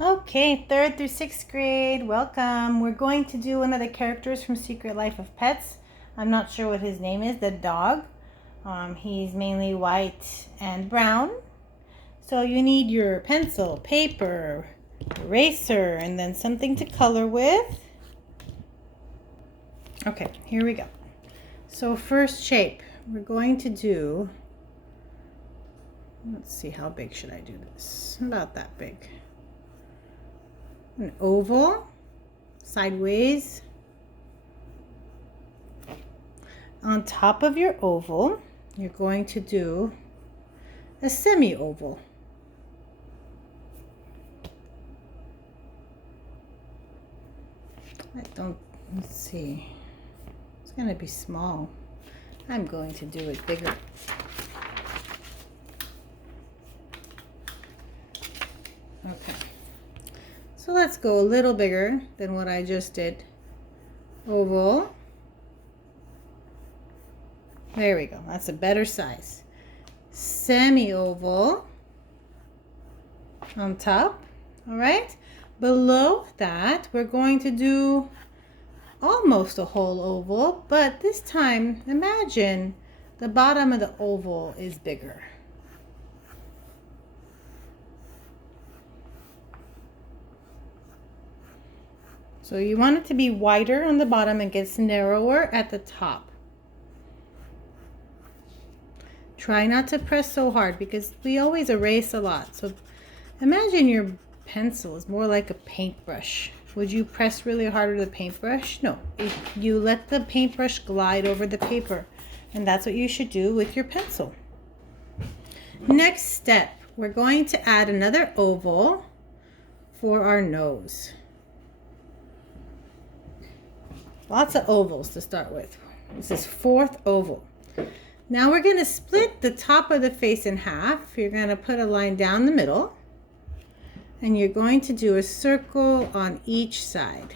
Okay, 3rd through 6th grade, welcome. We're going to do one of the characters from Secret Life of Pets. I'm not sure what his name is, the dog. He's mainly white and brown. So you need your pencil, paper, eraser, and then something to color with. Okay, here we go. So first shape, we're going to do, let's see, how big should I do this? About that big. An oval, sideways. On top of your oval, you're going to do a semi-oval. Let's see. It's going to be small. I'm going to do it bigger. Okay. So let's go a little bigger than what I just did. Oval. There we go. That's a better size. Semi-oval on top. All right. Below that, we're going to do almost a whole oval, but this time, imagine the bottom of the oval is bigger. So you want it to be wider on the bottom and gets narrower at the top. Try not to press so hard because we always erase a lot. So imagine your pencil is more like a paintbrush. Would you press really hard with a paintbrush? No. You let the paintbrush glide over the paper, and that's what you should do with your pencil. Next step, we're going to add another oval for our nose. Lots of ovals to start with. This is 4th oval. Now we're going to split the top of the face in half. You're going to put a line down the middle. And you're going to do a circle on each side.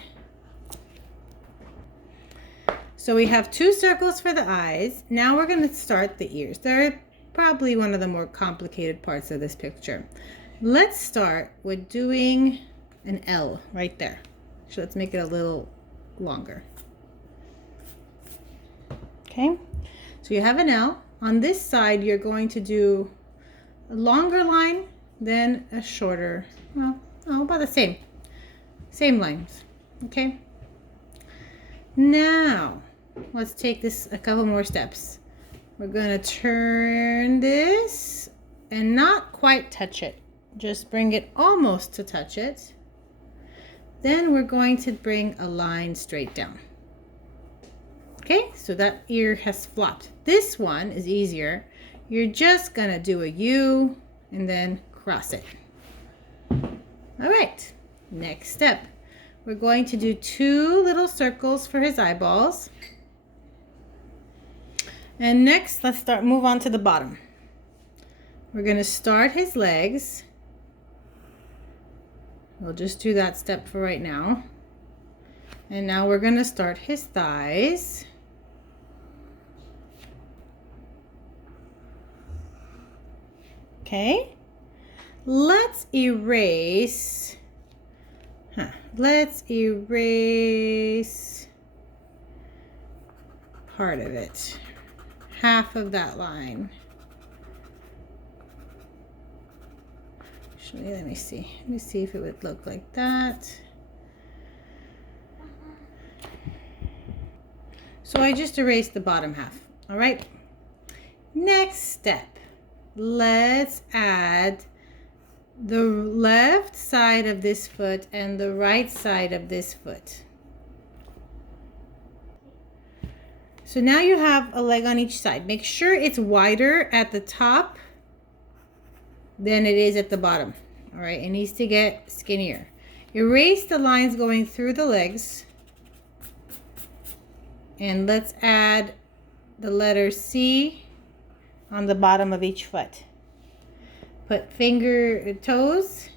So we have 2 circles for the eyes. Now we're going to start the ears. They're probably one of the more complicated parts of this picture. Let's start with doing an L right there. So let's make it a little longer. Okay, so you have an L. On this side, you're going to do a longer line, then a shorter, well, about the same lines, okay? Now, let's take this a couple more steps. We're gonna turn this and not quite touch it. Just bring it almost to touch it. Then we're going to bring a line straight down. Okay, so that ear has flopped. This one is easier. You're just gonna do a U and then cross it. All right, next step. We're going to do 2 little circles for his eyeballs. And next, let's move on to the bottom. We're gonna start his legs. We'll just do that step for right now. And now we're gonna start his thighs. Okay, let's erase part of it, half of that line. Actually, let me see if it would look like that. So I just erased the bottom half. All right, next step. Let's add the left side of this foot and the right side of this foot. So now you have a leg on each side. Make sure it's wider at the top than it is at the bottom. All right, it needs to get skinnier. Erase the lines going through the legs. And let's add the letter C on the bottom of each foot. Put toes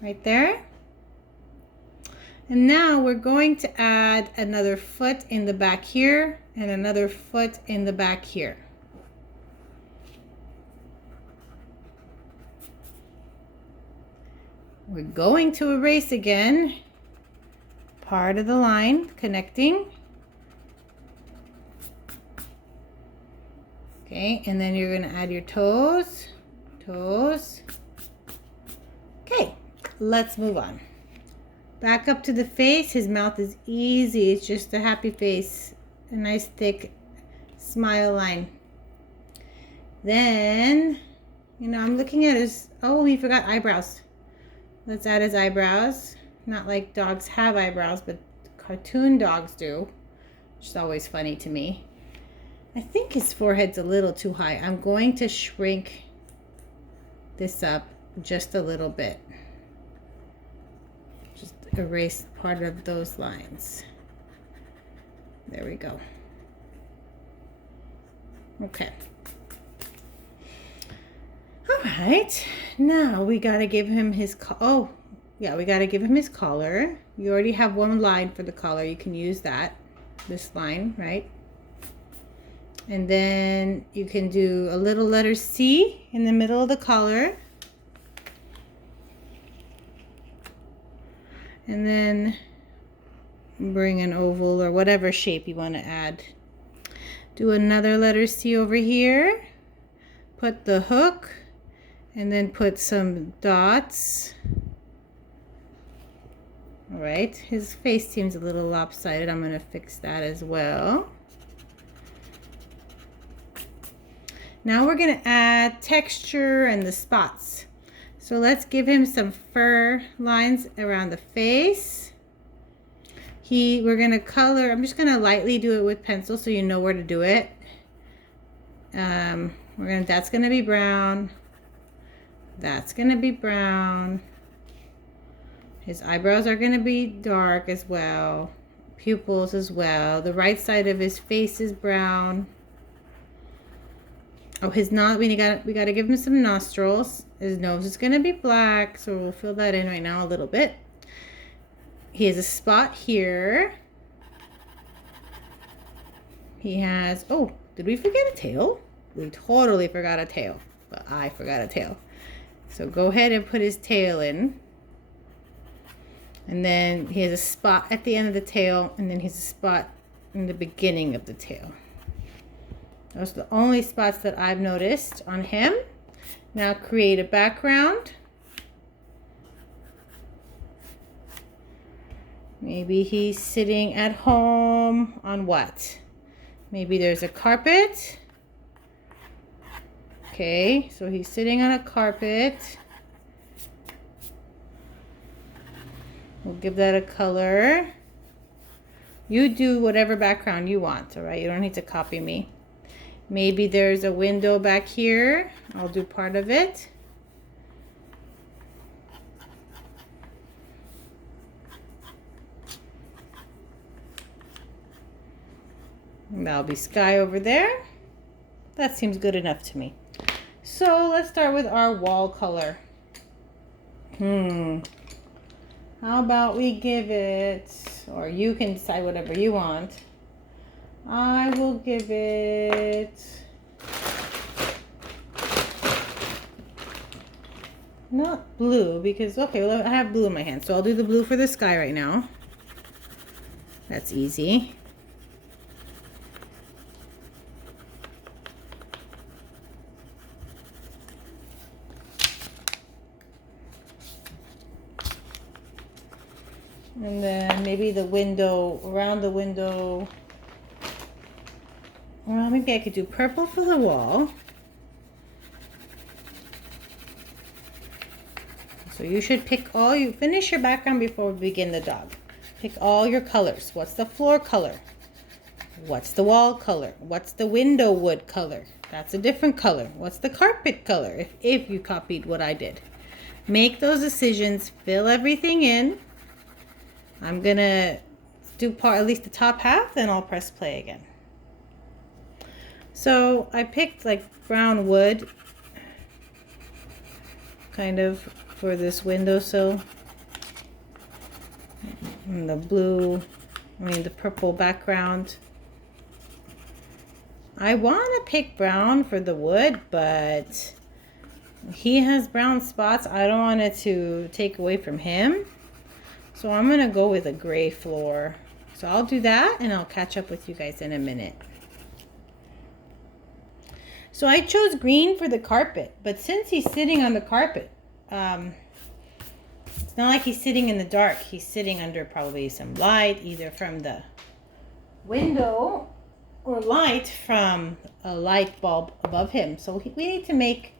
right there. And now we're going to add another foot in the back here and another foot in the back here. We're going to erase again. Part of the line connecting. Okay, and then you're going to add your toes. Toes. Okay, let's move on. Back up to the face. His mouth is easy. It's just a happy face. A nice thick smile line. Then, I'm looking at his, oh, he forgot eyebrows. Let's add his eyebrows. Not like dogs have eyebrows, but cartoon dogs do, which is always funny to me. I think his forehead's a little too high. I'm going to shrink this up just a little bit. Just erase part of those lines. There we go. Okay. All right. Now we got to give him his, we got to give him his collar. You already have one line for the collar. You can use that, this line, right? And then you can do a little letter C in the middle of the collar. And then bring an oval or whatever shape you want to add. Do another letter C over here. Put the hook and then put some dots. All right, his face seems a little lopsided. I'm going to fix that as well. Now we're going to add texture and the spots. So let's give him some fur lines around the face. We're going to color, I'm just going to lightly do it with pencil so you know where to do it. That's going to be brown. That's going to be brown. His eyebrows are going to be dark as well. Pupils as well. The right side of his face is brown. Oh, his nose, we got to give him some nostrils. His nose is going to be black, so we'll fill that in right now a little bit. He has a spot here. He has, oh, did we forget a tail? We totally forgot a tail, but I forgot a tail. So go ahead and put his tail in. And then he has a spot at the end of the tail, and then he has a spot in the beginning of the tail. Those are the only spots that I've noticed on him. Now create a background. Maybe he's sitting at home on what? Maybe there's a carpet. Okay, so he's sitting on a carpet. We'll give that a color. You do whatever background you want, all right? You don't need to copy me. Maybe there's a window back here. I'll do part of it. And that'll be sky over there. That seems good enough to me. So let's start with our wall color. How about we give it, or you can decide whatever you want. I will give it not blue because, okay, well, I have blue in my hand. So I'll do the blue for the sky right now. That's easy. And then maybe the window, around the window. Well, maybe I could do purple for the wall. So you should pick finish your background before we begin the dog. Pick all your colors. What's the floor color? What's the wall color? What's the window wood color? That's a different color. What's the carpet color? If you copied what I did. Make those decisions, fill everything in. I'm gonna do at least the top half, then I'll press play again. So I picked like brown wood, kind of for this windowsill. And the purple background. I want to pick brown for the wood, but He has brown spots. I don't want it to take away from him. So I'm going to go with a gray floor. So I'll do that and I'll catch up with you guys in a minute. So I chose green for the carpet, but since he's sitting on the carpet, it's not like he's sitting in the dark. He's sitting under probably some light, either from the window or light from a light bulb above him. So we need to make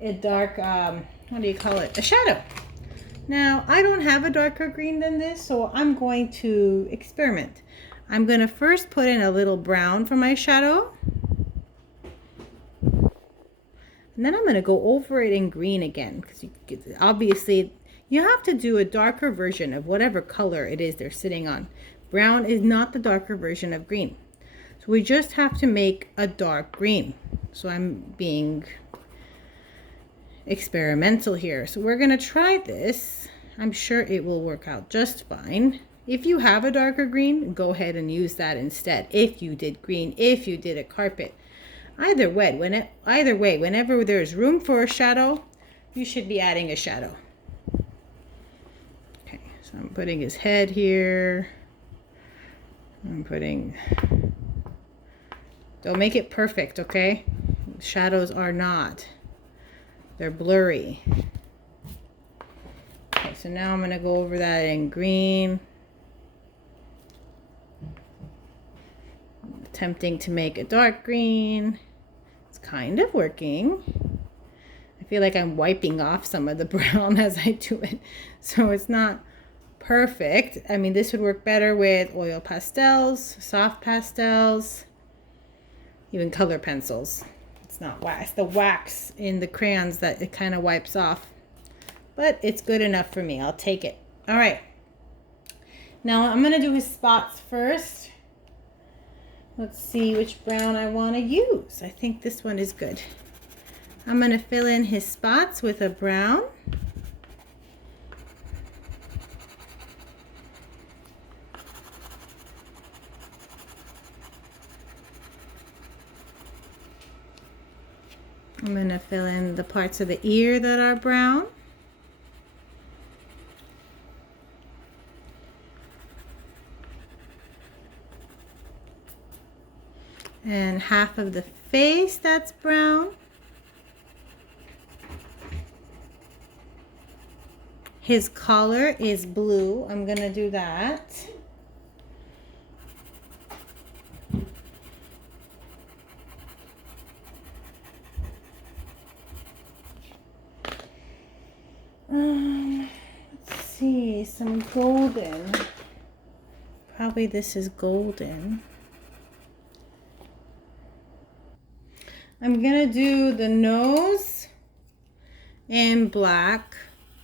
a dark, what do you call it? A shadow. Now, I don't have a darker green than this, so I'm going to experiment. I'm going to first put in a little brown for my shadow. And then I'm going to go over it in green again, because obviously you have to do a darker version of whatever color it is they're sitting on. Brown is not the darker version of green. So we just have to make a dark green. So I'm being experimental here. So we're going to try this. I'm sure it will work out just fine. If you have a darker green, go ahead and use that instead. If you did green, if you did a carpet. Either way, whenever there's room for a shadow, you should be adding a shadow. Okay, so I'm putting his head here. Don't make it perfect, okay? Shadows are not. They're blurry. Okay, so now I'm going to go over that in green. Attempting to make a dark green. It's kind of working. I feel like I'm wiping off some of the brown as I do it. So it's not perfect. I mean, this would work better with oil pastels, soft pastels, even color pencils. It's not wax. The wax in the crayons that it kind of wipes off. But it's good enough for me. I'll take it. All right. Now I'm going to do his spots first. Let's see which brown I want to use. I think this one is good. I'm going to fill in his spots with a brown. I'm going to fill in the parts of the ear that are brown. And half of the face that's brown. His collar is blue. I'm going to do that. Let's see, some golden. Probably this is golden. I'm going to do the nose in black,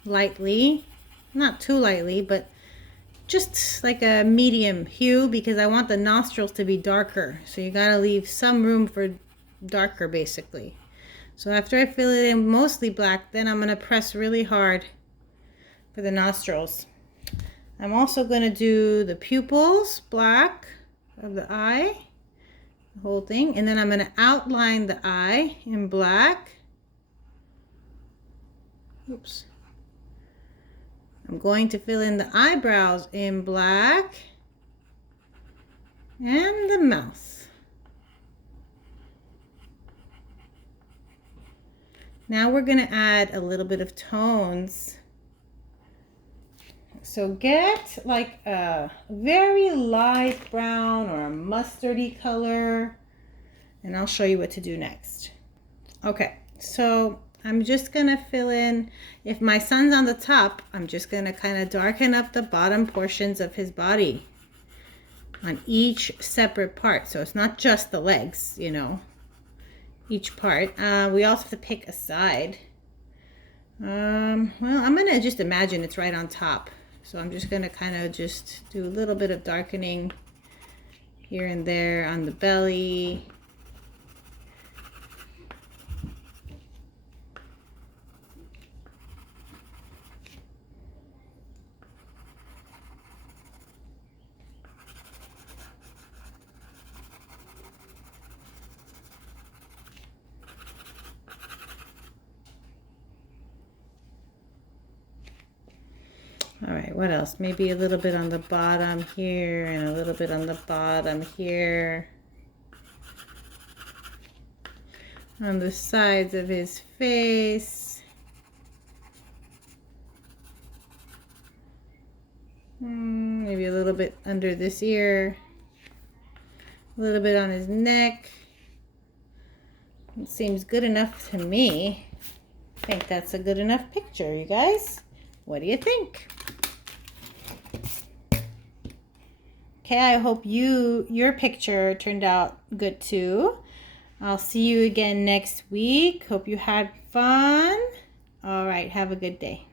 lightly. Not too lightly, but just like a medium hue, because I want the nostrils to be darker. So you got to leave some room for darker, basically. So after I fill it in mostly black, then I'm going to press really hard for the nostrils. I'm also going to do the pupils, black, of the eye. The whole thing, and then I'm going to outline the eye in black. Oops. I'm going to fill in the eyebrows in black and the mouth. Now we're going to add a little bit of tones. So get like a very light brown or a mustardy color, and I'll show you what to do next. Okay, so I'm just gonna fill in, if my sun's on the top, I'm just gonna kind of darken up the bottom portions of his body on each separate part. So it's not just the legs, you know, each part. We also have to pick a side. Well, I'm gonna just imagine it's right on top. So I'm just going to kind of just do a little bit of darkening here and there on the belly. All right, what else? Maybe a little bit on the bottom here and a little bit on the bottom here. On the sides of his face. Maybe a little bit under this ear. A little bit on his neck. It seems good enough to me. I think that's a good enough picture, you guys. What do you think? Okay, I hope your picture turned out good too. I'll see you again next week. Hope you had fun. All right, have a good day.